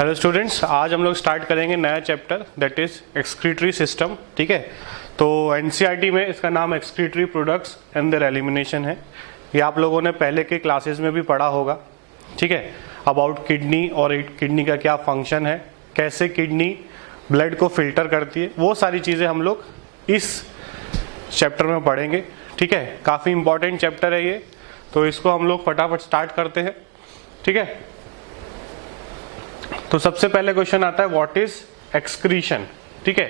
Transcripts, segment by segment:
Hello students, आज हम लोग स्टार्ट करेंगे नया chapter that is excretory system. ठीक है, तो एनसीईआरटी में इसका नाम excretory products and there elimination है। ये आप लोगों ने पहले के क्लासेस में भी पढ़ा होगा। ठीक है, अबाउट किडनी और किडनी का क्या फंक्शन है, कैसे किडनी ब्लड को फिल्टर करती है, वो सारी चीज़ें हम लोग इस चैप्टर में पढ़ेंगे। ठीक है, काफ़ी इंपॉर्टेंट चैप्टर है ये, तो इसको हम लोग फटाफट स्टार्ट करते हैं। ठीक है, तो सबसे पहले क्वेश्चन आता है व्हाट इज एक्सक्रीशन। ठीक है,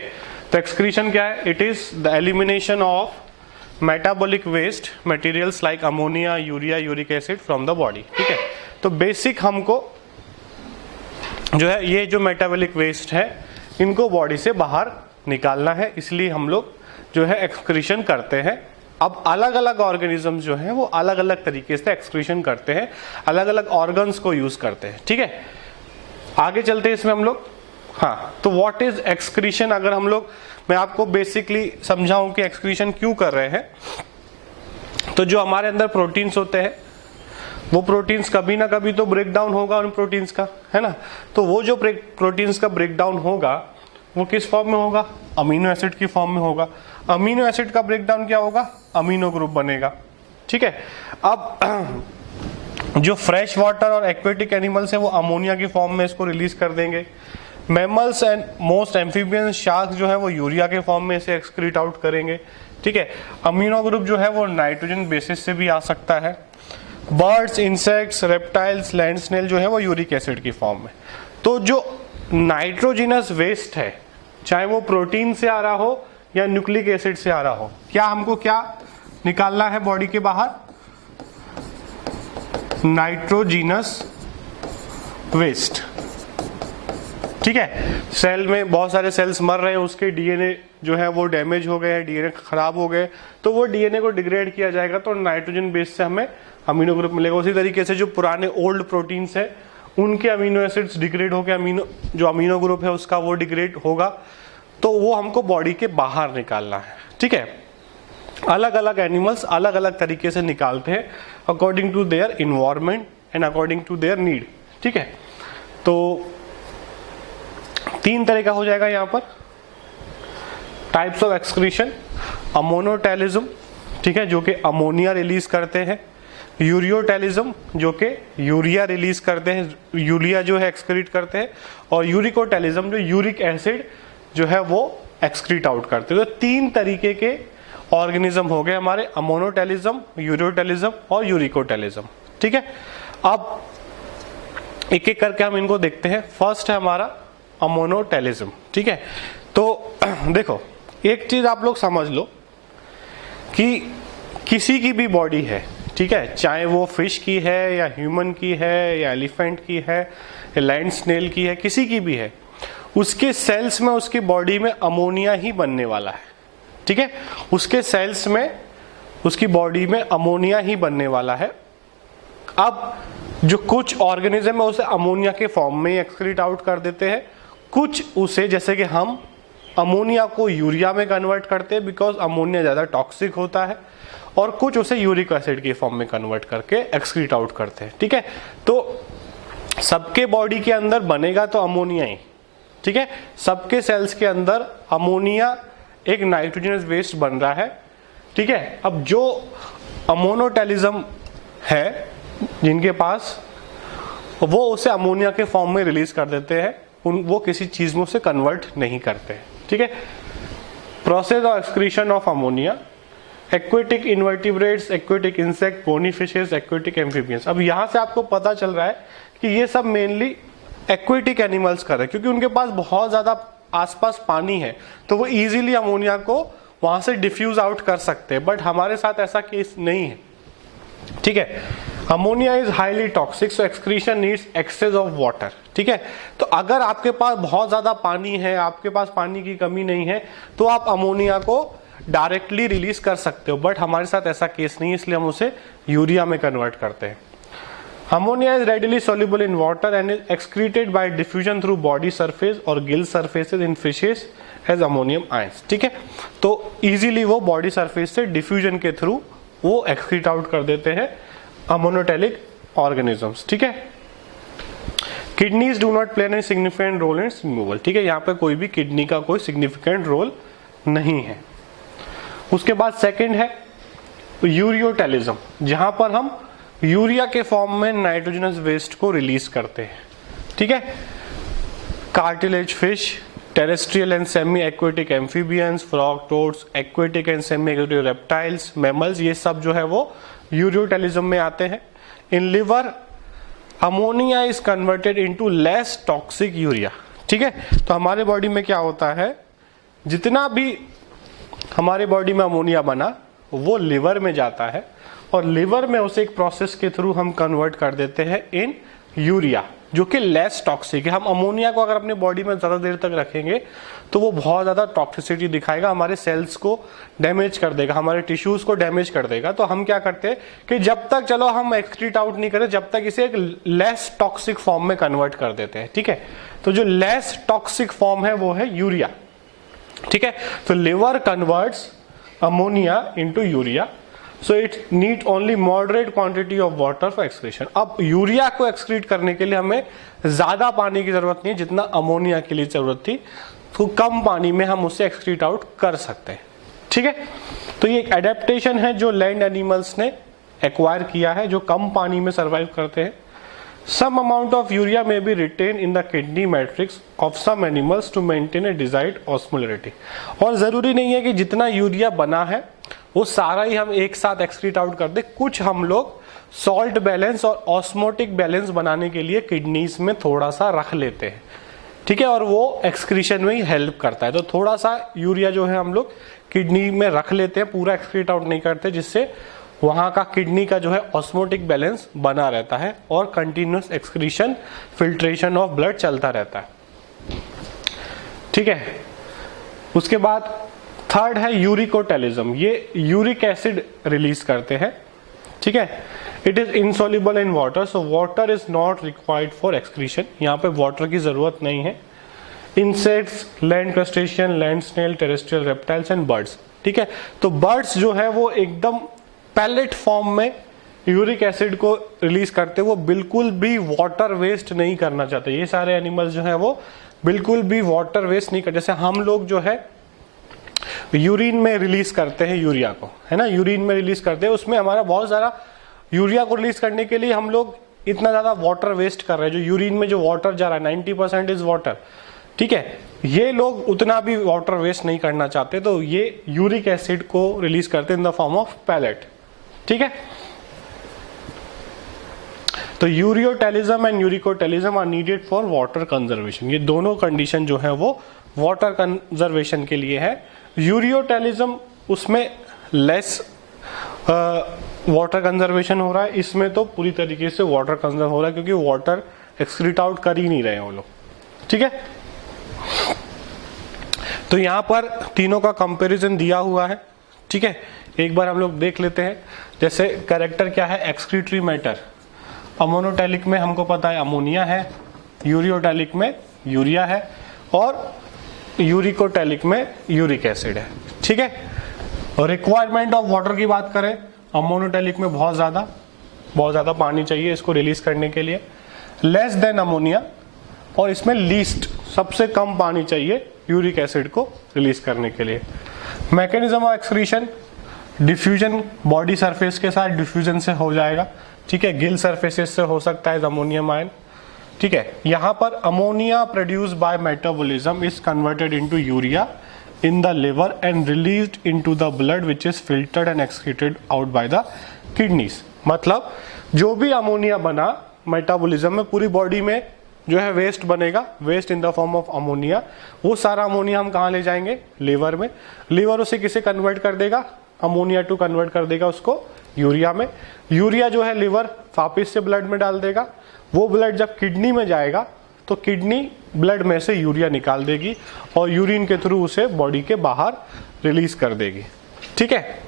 तो एक्सक्रीशन क्या है? It is the elimination of metabolic waste materials like ammonia, urea, uric acid from the body. ठीक है, तो बेसिक हमको जो है ये जो मेटाबॉलिक वेस्ट है इनको बॉडी से बाहर निकालना है, इसलिए हम लोग जो है एक्सक्रीशन करते हैं। अब अलग अलग ऑर्गेनिज्म जो है वो अलग अलग तरीके से एक्सक्रीशन करते हैं, अलग अलग ऑर्गन्स को यूज करते हैं। ठीक है, आगे चलते हैं इसमें हम लोग। हाँ, तो व्हाट इज एक्सक्रीशन, अगर हम लोग मैं आपको बेसिकली समझाऊं कि एक्सक्रीशन क्यों कर रहे हैं, तो जो हमारे अंदर प्रोटीन्स होते हैं वो प्रोटीन्स कभी ना कभी तो ब्रेक डाउन होगा उन प्रोटीन्स का, है ना। तो वो जो प्रोटीन्स का ब्रेक डाउन होगा वो किस फॉर्म में होगा? अमीनो एसिड की फॉर्म में होगा। अमीनो एसिड का ब्रेक डाउन क्या होगा? अमीनो ग्रुप बनेगा। ठीक है, अब जो फ्रेश वाटर और एक्वेटिक एनिमल्स है वो अमोनिया की फॉर्म में इसको रिलीज कर देंगे। Mammals and most amphibians sharks जो है वो यूरिया के फॉर्म में इसे एक्सक्रीट आउट करेंगे। ठीक है, अमीनो ग्रुप जो है वो नाइट्रोजन बेसिस से भी आ सकता है। Birds, insects, reptiles, land snail जो है वो यूरिक एसिड की फॉर्म में। तो जो नाइट्रोजिनस वेस्ट है, चाहे वो प्रोटीन से आ रहा हो या न्यूक्लिक एसिड से आ रहा हो, क्या हमको क्या निकालना है बॉडी के बाहर? Nitrogenous waste. ठीक है, सेल में बहुत सारे सेल्स मर रहे हैं, उसके डीएनए जो है वो डैमेज हो गए हैं, डीएनए खराब हो गए, तो वो डीएनए को डिग्रेड किया जाएगा तो नाइट्रोजन बेस से हमें अमीनो ग्रुप मिलेगा। उसी तरीके से जो पुराने ओल्ड प्रोटीन्स है उनके अमीनो एसिड्स डिग्रेड होकर अमीनो ग्रुप है उसका वो डिग्रेड होगा, तो वो हमको बॉडी के बाहर निकालना है। ठीक है, अलग अलग एनिमल्स अलग अलग तरीके से निकालते हैं according to their environment and according to their need. ठीक है, तो तीन तरह का हो जाएगा यहाँ पर टाइप्स ऑफ एक्सक्रीशन। अमोनोटेलिज्म, ठीक है, जो कि अमोनिया रिलीज करते हैं। यूरियोटेलिज्म, जो कि यूरिया रिलीज करते हैं, यूरिया जो है एक्सक्रीट करते हैं। और यूरिकोटेलिज्म, जो यूरिक एसिड जो है वो एक्सक्रीट आउट करते हैं। तो तीन तरीके के ऑर्गेनिज्म हो गए हमारे, अमोनोटेलिज्म, यूरियोटेलिज्म और यूरिकोटेलिज्म। ठीक है, अब एक एक करके हम इनको देखते हैं। फर्स्ट है हमारा अमोनोटेलिज्म। ठीक है, तो देखो एक चीज आप लोग समझ लो कि किसी की भी बॉडी है, ठीक है, चाहे वो फिश की है या ह्यूमन की है या एलिफेंट की है या लैंड स्नेल की है, किसी की भी है, उसके सेल्स में उसकी बॉडी में अमोनिया ही बनने वाला है। ठीक है, उसके सेल्स में उसकी बॉडी में अमोनिया ही बनने वाला है। अब जो कुछ ऑर्गेनिज्म है उसे अमोनिया के फॉर्म में एक्सक्रीट आउट कर देते हैं, कुछ उसे, जैसे कि हम अमोनिया को यूरिया में कन्वर्ट करते हैं बिकॉज अमोनिया ज्यादा टॉक्सिक होता है, और कुछ उसे यूरिक एसिड के फॉर्म में कन्वर्ट करके एक्सक्रीट आउट करते हैं। ठीक है, तो सबके बॉडी के अंदर बनेगा तो अमोनिया ही। ठीक है, सबके सेल्स के अंदर अमोनिया एक नाइट्रोजनस वेस्ट बन रहा है। ठीक है, अब जो अमोनोटेलिज्म है जिनके पास, वो उसे अमोनिया के फॉर्म में रिलीज कर देते हैं, वो किसी चीज में उसे कन्वर्ट नहीं करते हैं। ठीक है, process of excretion of ammonia, aquatic invertebrates, aquatic insect, bony fishes, aquatic amphibians. अब यहां से आपको पता चल रहा है कि ये सब मेनली एक्वेटिक एनिमल्स कर रहे हैं, क्योंकि उनके पास बहुत ज्यादा आसपास पानी है तो वो इजीली अमोनिया को वहां से डिफ्यूज आउट कर सकते हैं, बट हमारे साथ ऐसा केस नहीं है। ठीक है, ammonia is highly toxic, so excretion needs excess of water. ठीक है, तो अगर आपके पास बहुत ज्यादा पानी है, आपके पास पानी की कमी नहीं है, तो आप अमोनिया को डायरेक्टली रिलीज कर सकते हो, बट हमारे साथ ऐसा केस नहीं है, इसलिए हम उसे यूरिया में कन्वर्ट करते हैं। Ammonia is readily soluble in water and is excreted by diffusion through body surface or gill surfaces in fishes as ammonium ions. ठीक है, तो इजीली वो बॉडी सरफेस से डिफ्यूजन के थ्रू वो एक्सक्रीट आउट कर देते हैं अमोनोटेलिक ऑर्गेनिजम्स। ठीक है, kidneys do not play any significant role in removal, ठीक है, यहाँ पे कोई भी किडनी का कोई सिग्निफिकेंट रोल नहीं है। उसके बाद सेकंड है यूरियोटेलिज्म, जहां पर हम यूरिया के फॉर्म में नाइट्रोजनस वेस्ट को रिलीज करते हैं, ठीक है। Cartilage fish, terrestrial and semi aquatic amphibians, frog, toads, aquatic and semi aquatic reptiles, mammals, ये सब जो है वो यूरियोटेलिज्म में आते हैं। In liver ammonia is converted into less toxic urea, ठीक है। तो हमारे बॉडी में क्या होता है, जितना भी हमारे बॉडी में अमोनिया बना वो लिवर में जाता है और लिवर में उसे एक प्रोसेस के थ्रू हम कन्वर्ट कर देते हैं इन यूरिया, जो कि लेस टॉक्सिक है। हम अमोनिया को अगर अपने बॉडी में ज्यादा देर तक रखेंगे तो वो बहुत ज्यादा टॉक्सिसिटी दिखाएगा, हमारे सेल्स को डैमेज कर देगा, हमारे टिश्यूज को डैमेज कर देगा। तो हम क्या करते हैं कि जब तक चलो हम एक्सक्रीट आउट नहीं करें, जब तक इसे एक लेस टॉक्सिक फॉर्म में कन्वर्ट कर देते हैं, ठीक है। तो जो लेस टॉक्सिक फॉर्म है वो है यूरिया, ठीक है। तो liver converts ammonia into urea, so it need only moderate quantity of water for excretion. अब यूरिया को एक्सक्रीट करने के लिए हमें ज्यादा पानी की जरूरत नहीं है जितना अमोनिया के लिए जरूरत थी, तो कम पानी में हम उसे एक्सक्रीट आउट कर सकते हैं, ठीक है। तो ये एक एडेप्टेशन है जो लैंड एनिमल्स ने एक्वायर किया है, जो कम पानी में सर्वाइव करते हैं। Some amount of urea may be retained in the kidney matrix of some animals to maintain a desired osmolarity। और जरूरी नहीं है कि जितना यूरिया बना है वो सारा ही हम एक साथ एक्सक्रीट आउट कर दे, कुछ हम लोग सॉल्ट बैलेंस और ऑस्मोटिक बैलेंस बनाने के लिए किडनीज में थोड़ा सा रख लेते हैं, ठीक है, और वो एक्सक्रीशन में ही हेल्प करता है। तो थोड़ा सा यूरिया जो है हम लोग किडनी में रख लेते हैं, पूरा एक्सक्रीट आउट नहीं करते, जिससे वहां का किडनी का जो है ऑस्मोटिक बैलेंस बना रहता है और continuous excretion, filtration of blood चलता रहता है, ठीक है। उसके बाद थर्ड है यूरिकोटेलिज्म, ये यूरिक एसिड रिलीज करते हैं, ठीक है। It is insoluble in water, so water is not required for excretion, यहाँ पे वाटर की जरूरत नहीं है। Insects, land crustacean, land snail, terrestrial reptiles and birds, ठीक है। तो बर्ड्स जो है वो एकदम पैलेट फॉर्म में यूरिक एसिड को रिलीज करते, वो बिल्कुल भी वाटर वेस्ट नहीं करना चाहते। ये सारे एनिमल्स जो है वो बिल्कुल भी वाटर वेस्ट नहीं करते। जैसे हम लोग जो है यूरिन में रिलीज करते हैं यूरिया को, है ना, यूरिन में रिलीज करते हैं, उसमें हमारा बहुत सारा यूरिया को रिलीज करने के लिए हम लोग इतना ज्यादा वाटर वेस्ट कर रहे हैं। जो यूरिन में जो वाटर जा रहा है 90% इज वाटर, ठीक है। ये लोग उतना भी वाटर वेस्ट नहीं करना चाहते, तो ये यूरिक एसिड को रिलीज करते हैं in the form of pellet, ठीक है। तो ureotelism and uricotelism are needed for water conservation. ये दोनों कंडीशन जो है वो वाटर कंजर्वेशन के लिए है। यूरियोटेलिज्म उसमें लेस वाटर कंजर्वेशन हो रहा है, इसमें तो पूरी तरीके से वाटर कंजर्व हो रहा है, क्योंकि वाटर एक्सक्रीट आउट कर ही नहीं रहे हैं वो लोग, ठीक है। तो यहां पर तीनों का कंपैरिजन दिया हुआ है, ठीक है। एक बार हम लोग देख लेते हैं। जैसे कैरेक्टर क्या है, एक्सक्रीटरी मैटर, अमोनोटैलिक में हमको पता है अमोनिया है, यूरियोटैलिक में यूरिया है, और यूरिकोटैलिक में यूरिक एसिड है, ठीक है। और रिक्वायरमेंट ऑफ वाटर की बात करें, अमोनोटैलिक में बहुत ज्यादा पानी चाहिए इसको रिलीज करने के लिए, लेस देन अमोनिया, और इसमें लीस्ट सबसे कम पानी चाहिए यूरिक एसिड को रिलीज करने के लिए। Mechanism of excretion, diffusion body surface के साथ डिफ्यूजन से हो जाएगा, ठीक है, गिल सरफेसेस से हो सकता है अमोनियम आयन, ठीक है। यहां पर ammonia produced by metabolism is converted into urea in the liver and released into the blood which is filtered and excreted out by the kidneys। मतलब जो भी अमोनिया बना मेटाबॉलिज्म में, पूरी बॉडी में जो है वेस्ट बनेगा, waste in the form of ammonia, वो सारा अमोनिया हम कहाँ ले जाएंगे, लिवर में। लिवर उसे किसे कन्वर्ट कर देगा, अमोनिया टू कन्वर्ट कर देगा उसको यूरिया में। यूरिया जो है लिवर वापिस से ब्लड में डाल देगा, वो ब्लड जब किडनी में जाएगा तो किडनी ब्लड में से यूरिया निकाल देगी और यूरिन के थ्रू उसे बॉडी के बाहर रिलीज कर देगी, ठीक है।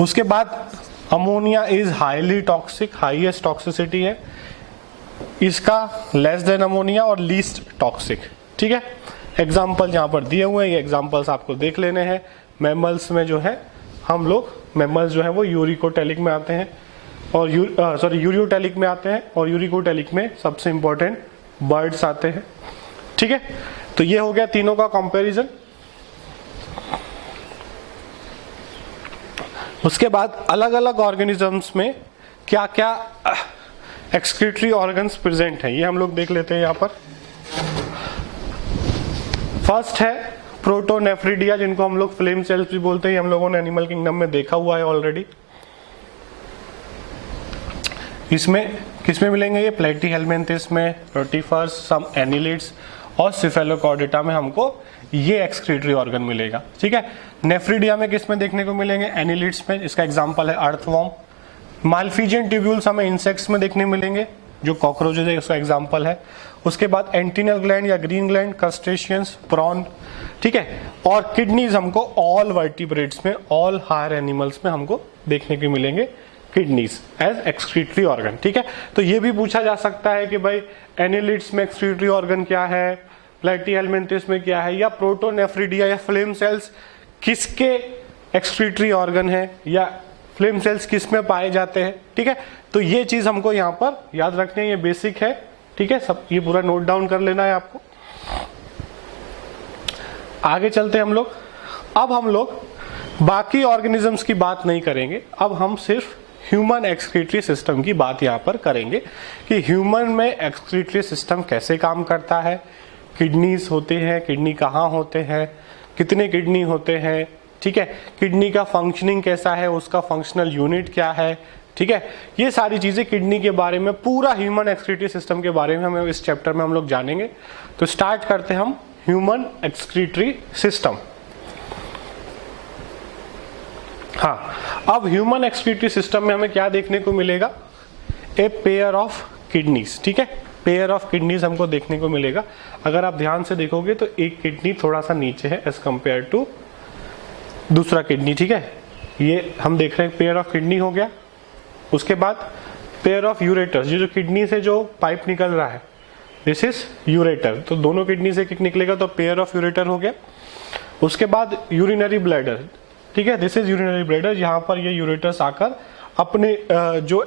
उसके बाद ammonia is highly toxic, highest toxicity है इसका, लेस देन अमोनिया और लीस्ट टॉक्सिक, ठीक है। एग्जाम्पल यहाँ पर दिए हुए हैं, ये एग्जाम्पल्स आपको देख लेने हैं। मैमल्स में जो है हम लोग, मैमल्स जो है वो यूरिकोटेलिक में आते हैं, और यूरियोटेलिक में आते हैं, और यूरिकोटेलिक में सबसे इंपॉर्टेंट बर्ड्स आते हैं। ठीक है, तो ये हो गया तीनों का कंपैरिजन। उसके बाद अलग अलग ऑर्गेनिजम्स में क्या क्या एक्सक्रीटरी ऑर्गन्स प्रेजेंट हैं, ये हम लोग देख लेते हैं यहां पर। फर्स्ट है प्रोटोनेफ्रिडिया, जिनको हम लोग फ्लेम सेल्स भी बोलते हैं, हम लोगों ने एनिमल किंगडम में देखा हुआ है ऑलरेडी। इसमें किसमें मिलेंगे ये? प्लेटीहेल्मिन्थिस में, रोटिफर्स, सम एनिलिड्स और सिफेलोकॉर्डेटा में हमको ये एक्सक्रीटरी ऑर्गन मिलेगा। ठीक है, नेफ्रिडिया में किसमें देखने को मिलेंगे? एनिलिड्स में, इसका एग्जांपल है अर्थवॉर्म। माल्फिजियन ट्यूब्यूल्स हमें इंसेक्ट्स में देखने मिलेंगे, जो कॉकरोचेस है, उसका एग्जांपल है। उसके बाद एंटीनल ग्लैंड या ग्रीन ग्लैंड, क्रस्टेशियंस, प्रॉन। ठीक है, और किडनीज हमको ऑल वर्टिब्रेट्स में, ऑल हायर एनिमल्स में हमको देखने को मिलेंगे किडनीज एज एक्सक्रीटरी ऑर्गन। ठीक है, तो ये भी पूछा जा सकता है कि भाई एनिलिड्स में एक्सक्रीटरी ऑर्गन क्या है, प्लेटीहेल्मिन्थिस में क्या है, या प्रोटोनेफ्रिडिया या फ्लेम सेल्स किसके एक्सक्रीटरी ऑर्गन है, या फ्लेम सेल्स किस में पाए जाते हैं। ठीक है, तो ये चीज हमको यहाँ पर याद रखनी है, ये बेसिक है। ठीक है, सब ये पूरा नोट डाउन कर लेना है आपको। आगे चलते हैं हम लोग। अब हम लोग बाकी ऑर्गेनिजम्स की बात नहीं करेंगे, अब हम सिर्फ ह्यूमन एक्सक्रीटरी सिस्टम की बात यहाँ पर करेंगे कि ह्यूमन में एक्सक्रीटरी सिस्टम कैसे काम करता है, किडनीज होते हैं, किडनी कहाँ होते हैं, कितने किडनी होते हैं। ठीक है, किडनी का फंक्शनिंग कैसा है, उसका फंक्शनल यूनिट क्या है। ठीक है, ये सारी चीजें किडनी के बारे में, पूरा ह्यूमन एक्सक्रीटरी सिस्टम के बारे में हमें इस चैप्टर में हम लोग जानेंगे। तो स्टार्ट करते हैं हम ह्यूमन एक्सक्रीटरी सिस्टम। हाँ, अब ह्यूमन एक्सक्रीटरी सिस्टम में हमें क्या देखने को मिलेगा? A pair of kidneys. ठीक है, पेयर ऑफ किडनीज हमको देखने को मिलेगा। अगर आप ध्यान से देखोगे तो एक किडनी थोड़ा सा नीचे है एज कंपेयर टू दूसरा किडनी। ठीक है, ये हम देख रहे हैं पेयर ऑफ किडनी हो गया। उसके बाद पेयर ऑफ यूरेटर्स, जो किडनी से जो पाइप निकल रहा है, दिस इज यूरेटर। तो दोनों किडनी से किक निकलेगा तो पेयर ऑफ यूरेटर हो गया। उसके बाद यूरिनरी ब्लैडर। ठीक है, दिस इज यूरिनरी ब्लैडर, यहाँ पर ये यूरेटर्स आकर अपने जो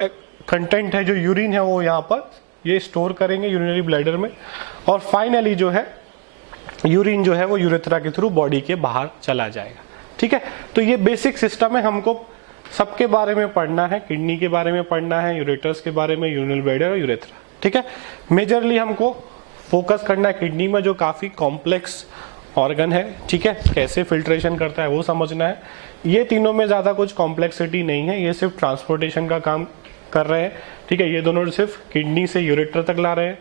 कंटेंट है, जो यूरिन है, वो यहाँ पर ये स्टोर करेंगे यूरिनरी ब्लैडर में। और फाइनली जो है यूरिन जो है वो यूरेथ्रा के थ्रू बॉडी के बाहर चला जाएगा। ठीक है, तो ये बेसिक सिस्टम है, हमको सबके बारे में पढ़ना है, किडनी के बारे में पढ़ना है, यूरेटर्स के बारे में, यूरिनरी ब्लैडर और यूरेथ्रा। ठीक है, मेजरली हमको फोकस करना है किडनी में, जो काफी कॉम्प्लेक्स ऑर्गन है। ठीक है, कैसे फिल्ट्रेशन करता है वो समझना है। ये तीनों में ज्यादा कुछ कॉम्प्लेक्सिटी नहीं है, ये सिर्फ ट्रांसपोर्टेशन का काम कर रहे हैं। ठीक है, ये दोनों सिर्फ किडनी से यूरेटर तक ला रहे हैं,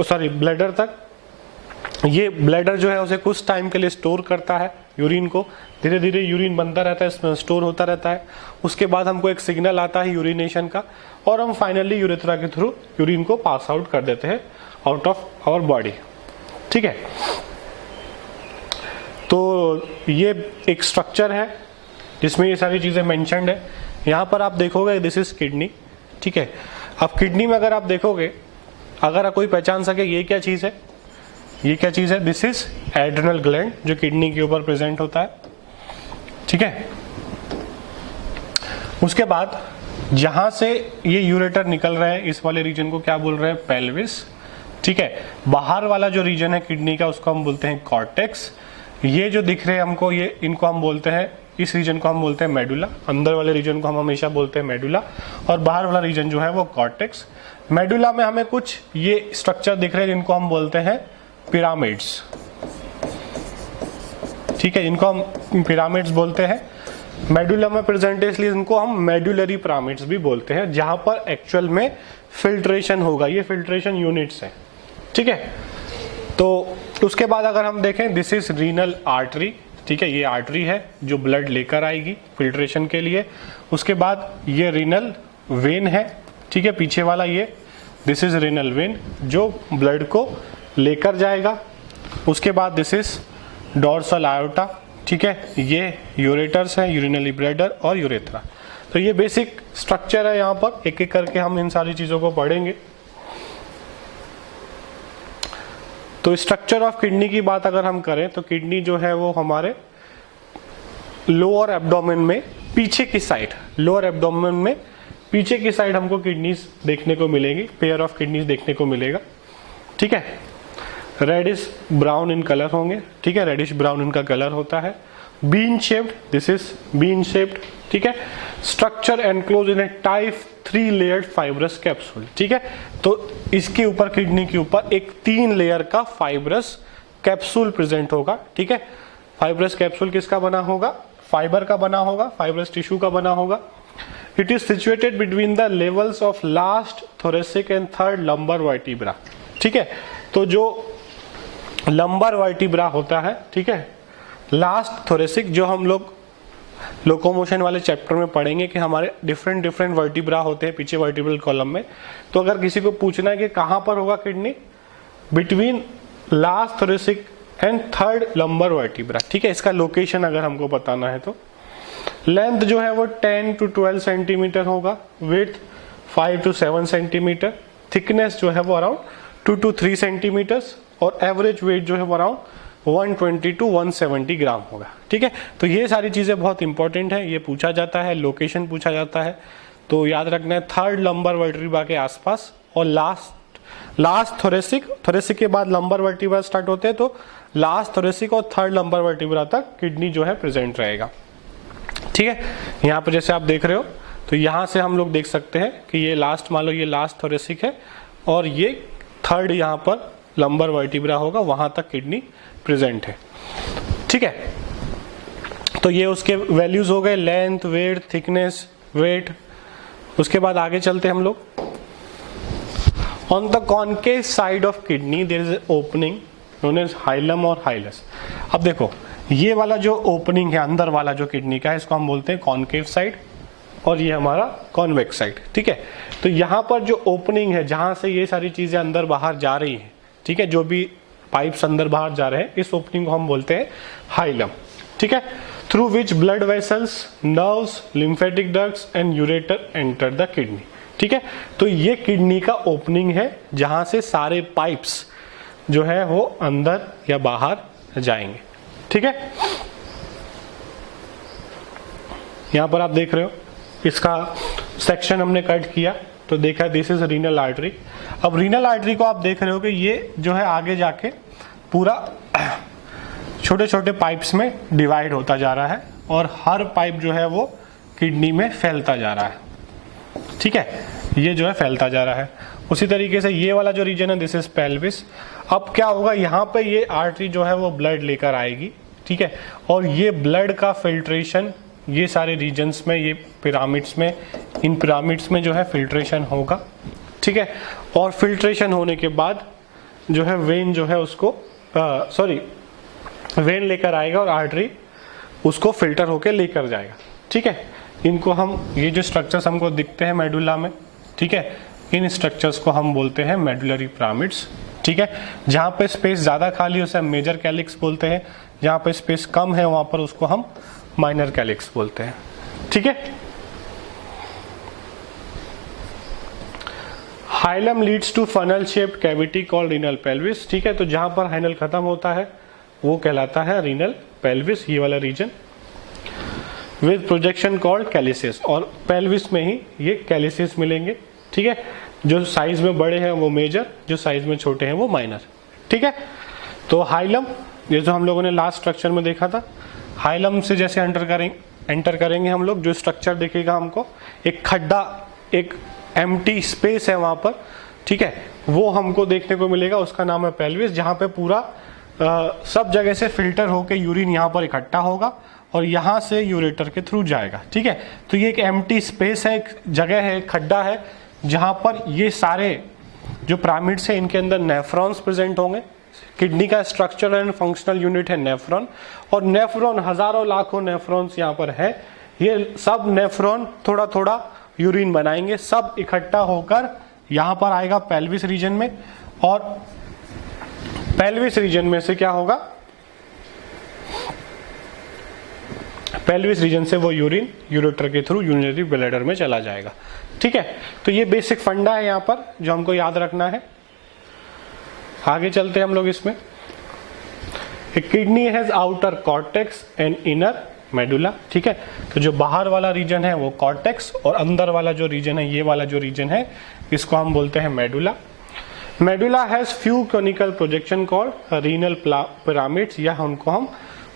सॉरी ब्लैडर तक। ये ब्लैडर जो है उसे कुछ टाइम के लिए स्टोर करता है यूरिन को, धीरे धीरे यूरिन बनता रहता है, इसमें स्टोर होता रहता है। उसके बाद हमको एक सिग्नल आता है यूरिनेशन का, और हम फाइनली यूरेथ्रा के थ्रू यूरिन को पास आउट कर देते हैं आउट ऑफ आवर बॉडी। ठीक है, तो ये एक स्ट्रक्चर है जिसमें ये सारी चीजें मेंशन्ड है। यहाँ पर आप देखोगे दिस इज किडनी। ठीक है, अब किडनी में अगर आप देखोगे, अगर कोई पहचान सके ये क्या चीज है, ये क्या चीज है? दिस इज एड्रिनल ग्लैंड, जो किडनी के ऊपर प्रेजेंट होता है। ठीक है, उसके बाद जहां से ये यूरेटर निकल रहे हैं, इस वाले रीजन को क्या बोल रहे हैं? पेल्विस। ठीक है, बाहर वाला जो रीजन है किडनी का उसको हम बोलते हैं कॉर्टेक्स। ये जो दिख रहे हैं हमको, ये इनको हम बोलते हैं, इस रीजन को हम बोलते हैं मेडुला। अंदर वाले रीजन को हम हमेशा बोलते हैं मेडुला, और बाहर वाला रीजन जो है वो कॉर्टेक्स। मेडुला में हमें कुछ ये स्ट्रक्चर दिख रहे हैं जिनको हम बोलते हैं पिरामिड्स। ठीक है, इनको हम पिरामिड्स बोलते हैं। मेडुला में प्रेजेंट है, इसलिए इनको हम मेडुलरी पिरामिड्स भी बोलते हैं, जहां पर एक्चुअल में फिल्ट्रेशन होगा। ये फिल्ट्रेशन यूनिट्स हैं। ठीक है, तो उसके बाद अगर हम देखें, दिस इज रीनल आर्टरी। ठीक है, ये आर्टरी है जो ब्लड लेकर आएगी फिल्ट्रेशन के लिए। उसके बाद ये रीनल वेन है। ठीक है, पीछे वाला ये, दिस इज रीनल वेन जो ब्लड को लेकर जाएगा। उसके बाद दिस इज डोर्सल आयोटा। ठीक है, ये यूरेटर्स हैं, यूरिनरी ब्लैडर और यूरेथ्रा। तो ये बेसिक स्ट्रक्चर है, यहाँ पर एक एक करके हम इन सारी चीजों को पढ़ेंगे। तो स्ट्रक्चर ऑफ किडनी की बात अगर हम करें तो किडनी जो है वो हमारे लोअर एब्डोमेन में पीछे की साइड, लोअर एब्डोमेन में पीछे की साइड हमको किडनीज देखने को मिलेंगी, पेयर ऑफ किडनीज देखने को मिलेगा, ठीक है। रेडिश ब्राउन इन कलर होंगे, ठीक है, रेडिश ब्राउन इनका कलर होता है। Bean shaped, this is bean shaped, ठीक है। Structure enclose in A type 3 layered fibrous capsule, ठीक है। तो इसके ऊपर, किडनी के ऊपर एक 3 लेयर का फाइब्रस कैप्सूल प्रेजेंट होगा, ठीक है। फाइब्रस कैप्सूल किसका बना होगा? फाइबर का बना होगा, फाइब्रस टिश्यू का बना होगा। It is situated between the levels of last thoracic and third lumbar vertebra, ठीक है। तो जो लंबर वर्टिब्रा होता है, ठीक है, लास्ट थोरेसिक, जो हम लोग लोकोमोशन वाले चैप्टर में पढ़ेंगे कि हमारे डिफरेंट वर्टिब्रा होते हैं पीछे वर्टिब्रल कॉलम में। तो अगर किसी को पूछना है कि कहां पर होगा kidney, between last thoracic and third lumbar vertebra, ठीक है। इसका लोकेशन अगर हमको बताना है तो लेंथ जो है वो 10 to 12 सेंटीमीटर होगा, विड्थ 5 to 7 सेंटीमीटर, थिकनेस जो है वो अराउंड 2 to 3 सेंटीमीटर्स, और एवरेज वेट जो है वो अराउंड 120 to 170 ग्राम होगा, ठीक है। तो ये सारी चीजें बहुत इंपॉर्टेंट है, ये पूछा जाता है, लोकेशन पूछा जाता है, तो याद रखना है थर्ड लंबर वर्टिब्रा के आसपास। और लास्ट थोरेसिक के बाद लंबर वर्टिब्रा स्टार्ट होते हैं, तो लास्ट थोरेसिक और थर्ड लंबर वर्टिब्रा तक किडनी जो है प्रेजेंट रहेगा, ठीक है। यहाँ पर जैसे आप देख रहे हो, तो यहाँ से हम लोग देख सकते हैं कि ये लास्ट, मान लो ये लास्ट थोरेसिक है और ये थर्ड यहाँ पर लंबर वर्टिब्रा होगा, वहां तक किडनी प्रेजेंट है, ठीक है। तो ये उसके वैल्यूज हो गए, लेंथ, वेट, थिकनेस, वेट। उसके बाद आगे चलते हम लोग। On the concave side of kidney there is opening known as hilum और हाइलस। अब देखो, ये वाला जो ओपनिंग है अंदर वाला जो किडनी का है, इसको हम बोलते हैं कॉनकेव साइड, और ये हमारा कॉन्वेक्स साइड, ठीक है। तो यहाँ पर जो ओपनिंग है, जहां से ये सारी चीजें अंदर बाहर जा रही हैं, ठीक है, जो भी पाइप्स अंदर बाहर जा रहे हैं, इस ओपनिंग को हम बोलते हैं हाइलम, ठीक है। Through which blood vessels, nerves, lymphatic ducts and ureter enter the kidney, ठीक है। तो ये किडनी का ओपनिंग है, जहां से सारे पाइप्स जो है वो अंदर या बाहर जाएंगे, ठीक है। यहां पर आप देख रहे हो, इसका सेक्शन हमने कट किया, तो देखा दिस इज रीनल आर्टरी। अब रीनल आर्टरी को आप देख रहे हो कि ये जो है आगे जाके पूरा छोटे छोटे पाइप्स में डिवाइड होता जा रहा है, और हर पाइप जो है वो किडनी में फैलता जा रहा है, ठीक है। ये जो है फैलता जा रहा है। उसी तरीके से ये वाला जो रीजन है, दिस इज पेल्विस। अब क्या होगा, यहाँ पे ये आर्टरी जो है वो ब्लड लेकर आएगी, ठीक है, और ये ब्लड का फिल्ट्रेशन ये सारे रीजन्स में, ये पिरामिड्स में, इन पिरामिड्स में जो है फिल्ट्रेशन होगा, ठीक है। और फिल्ट्रेशन होने के बाद जो है वेन जो है उसको वेन लेकर आएगा, और आर्टरी उसको फिल्टर होके लेकर जाएगा, ठीक है। इनको हम, ये जो स्ट्रक्चर्स हमको दिखते हैं मेडुला में, ठीक है, इन स्ट्रक्चर्स को हम बोलते हैं मेडुलरी पिरामिड्स, ठीक है। जहां पे स्पेस ज्यादा खाली उसे हम मेजर कैलिक्स बोलते हैं, जहां पे स्पेस कम है वहां पर उसको हम माइनर कैलिक्स बोलते हैं, ठीक है। Hilum leads to funnel shaped cavity called renal pelvis, ठीक है। तो जहां पर हाइनल खत्म होता है वो कहलाता है रीनल पेल्विस, ये वाला रीजन, विद प्रोजेक्शन कॉल्ड कैलिसिस, और पेल्विस में ही ये कैलिसिस मिलेंगे, ठीक है। जो साइज में बड़े हैं वो मेजर, जो साइज में छोटे हैं वो माइनर, ठीक है। तो हाइलम, ये जो हम लोगों ने लास्ट स्ट्रक्चर में देखा था, हाइलम से जैसे एंटर करेंगे हम लोग, जो स्ट्रक्चर दिखेगा हमको, एक खड्डा, एक एम्प्टी स्पेस है वहां पर, ठीक है, वो हमको देखने को मिलेगा, उसका नाम है पेल्विस, जहां पे पूरा सब जगह से फिल्टर होकर यूरिन यहाँ पर इकट्ठा होगा और यहाँ से यूरेटर के थ्रू जाएगा, ठीक है। तो ये एक एम्प्टी स्पेस है, एक जगह है, एक खड्डा है, जहां पर ये सारे जो पिरामिड्स है इनके अंदर नेफ्रॉन्स प्रेजेंट होंगे। किडनी का स्ट्रक्चर एंड फंक्शनल यूनिट है नेफ्रॉन, और नेफ्रॉन, हजारों लाखों नेफ्रॉन्स यहाँ पर है। ये सब नेफ्रॉन थोड़ा थोड़ा यूरिन बनाएंगे, सब इकट्ठा होकर यहाँ पर आएगा पेल्विस रीजन में, और पेल्विस रीजन में से क्या होगा, पेल्विस रीजन से वो यूरिन यूरेटर के थ्रू यूरिनरी ब्लैडर में चला जाएगा, ठीक है। तो ये बेसिक फंडा है यहाँ पर जो हमको याद रखना है। आगे चलते हैं हम लोग इसमें। Kidney has outer cortex and inner medulla, ठीक है। तो जो बाहर वाला रीजन है वो कॉर्टेक्स, और अंदर वाला जो रीजन है, ये वाला जो रीजन है, इसको हम बोलते हैं medulla. Medulla has few conical projection called renal pyramids, या उनको हम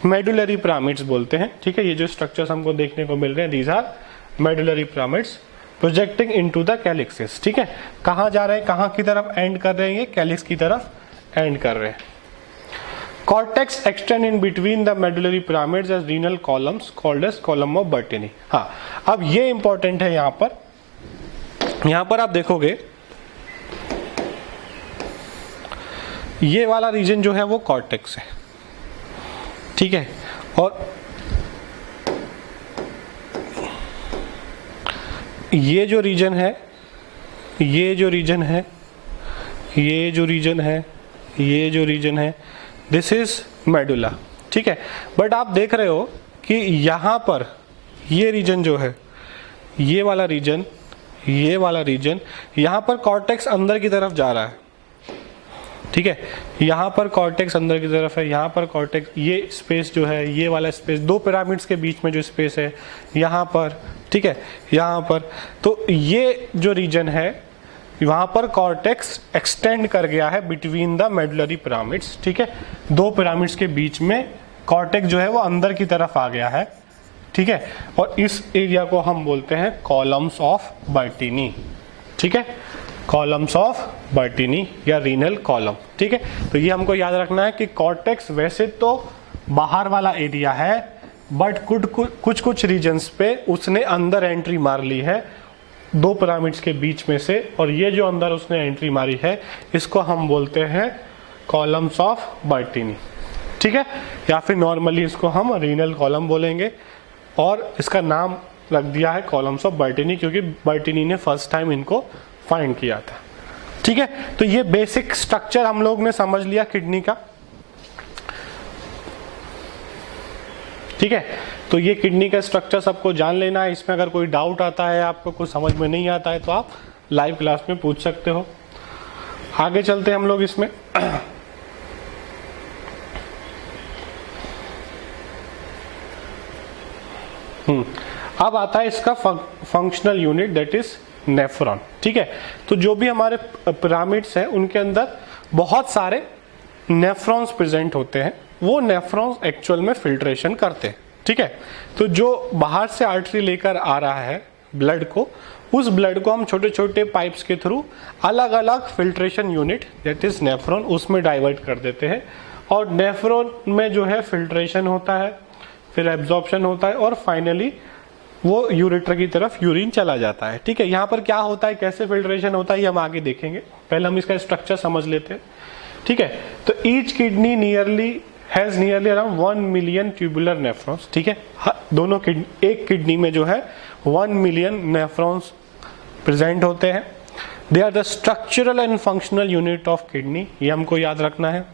मेडुलरी पिरामिड्स बोलते हैं, ठीक है। ये जो स्ट्रक्चर्स हमको देखने को मिल रहे हैं, these are medullary pyramids projecting into the calyxes, ठीक है। कहाँ जा रहे हैं, कहाँ की तरफ एंड कर रहे हैं, ये कैलिक्स की तरफ एंड कर रहे हैं। Cortex extend in between the medullary pyramids as renal columns called as column of Bertini. हाँ, अब ये इंपॉर्टेंट है, यहां पर आप देखोगे ये वाला रीजन जो है वो कॉर्टेक्स है, ठीक है। और ये जो रीजन है, ये जो रीजन है, ये जो रीजन है, ये जो रीजन है, दिस इज मेडुला, ठीक है। बट आप देख रहे हो कि यहां पर ये रीजन जो है, ये वाला रीजन, ये वाला रीजन, यहां पर कॉर्टेक्स अंदर की तरफ जा रहा है, ठीक है। यहां पर कॉर्टेक्स अंदर की तरफ है, यहां पर कॉर्टेक्स, ये स्पेस जो है, ये वाला स्पेस, दो पिरामिड्स के बीच में जो स्पेस है यहां पर, ठीक है, यहां पर, तो ये जो रीजन है वहां पर कॉर्टेक्स एक्सटेंड कर गया है बिटवीन द मेडुलरी पिरामिड्स, ठीक है। दो पिरामिड्स के बीच में कॉर्टेक्स जो है वो अंदर की तरफ आ गया है, ठीक है। और इस एरिया को हम बोलते हैं कॉलम्स ऑफ बर्टिनी, ठीक है, कॉलम्स ऑफ बर्टिनी या रीनल कॉलम, ठीक है। तो ये हमको याद रखना है कि कॉर्टेक्स वैसे तो बाहर वाला एरिया है, बट कुछ कुछ रीजन्स पे उसने अंदर एंट्री मार ली है दो पिरामिड्स के बीच में से, और ये जो अंदर उसने एंट्री मारी है इसको हम बोलते हैं कॉलम्स ऑफ बर्टिनी, ठीक है। या फिर नॉर्मली इसको हम रीनल कॉलम बोलेंगे, और इसका नाम रख दिया है कॉलम्स ऑफ बर्टिनी क्योंकि बर्टिनी ने फर्स्ट टाइम इनको फाइंड किया था, ठीक है। तो ये बेसिक स्ट्रक्चर हम लोग ने समझ लिया किडनी का, ठीक है। तो ये किडनी का स्ट्रक्चर सबको जान लेना है। इसमें अगर कोई डाउट आता है, आपको कुछ समझ में नहीं आता है, तो आप लाइव क्लास में पूछ सकते हो। आगे चलते हैं हम लोग इसमें। अब आता है इसका functional unit, that is nephron, ठीक है। तो जो भी हमारे पिरामिड्स हैं उनके अंदर बहुत सारे नेफ्रॉन्स प्रेजेंट होते हैं, वो नेफ्रॉन्स एक्चुअल में फिल्ट्रेशन करते हैं, ठीक है। तो जो बाहर से आर्टरी लेकर आ रहा है ब्लड को, उस ब्लड को हम छोटे छोटे पाइप्स के थ्रू अलग अलग filtration unit that is nephron उसमें डाइवर्ट कर देते हैं, और नेफ्रॉन में जो है फिल्ट्रेशन होता है, फिर एब्जॉर्प्शन होता है, और फाइनली वो यूरेटर की तरफ यूरिन चला जाता है, ठीक है। यहाँ पर क्या होता है, कैसे फिल्ट्रेशन होता है, ये हम आगे देखेंगे। पहले हम इसका स्ट्रक्चर समझ लेते हैं, ठीक है। तो each kidney has nearly around 1 million tubular nephrons, ठीक है। दोनों एक किडनी में जो है 1 मिलियन नेफ्रॉन्स प्रेजेंट होते हैं। They are the structural and functional unit of kidney, ये हमको याद रखना है।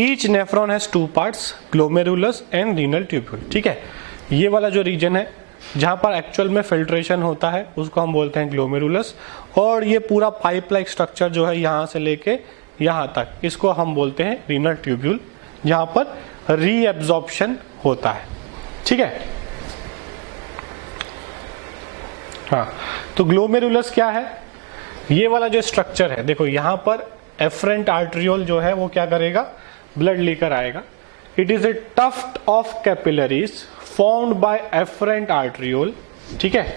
Each nephron has 2 parts, glomerulus and renal tubule, ठीक है। ये वाला जो रीजन है जहां पर एक्चुअल में फिल्ट्रेशन होता है उसको हम बोलते हैं ग्लोमेरुलस, और ये पूरा पाइप लाइक स्ट्रक्चर जो है यहां से लेके यहां तक, इसको हम बोलते हैं रीनल ट्यूब्यूल, जहां पर रीएब्जॉर्प्शन होता है, ठीक है। हाँ, तो ग्लोमेरुलस क्या है, ये वाला जो स्ट्रक्चर है, देखो यहां पर एफरेंट आर्ट्रियोल जो है वो क्या करेगा, ब्लड लेकर आएगा। It is a tuft of capillaries formed by efferent arteriole, ठीक है।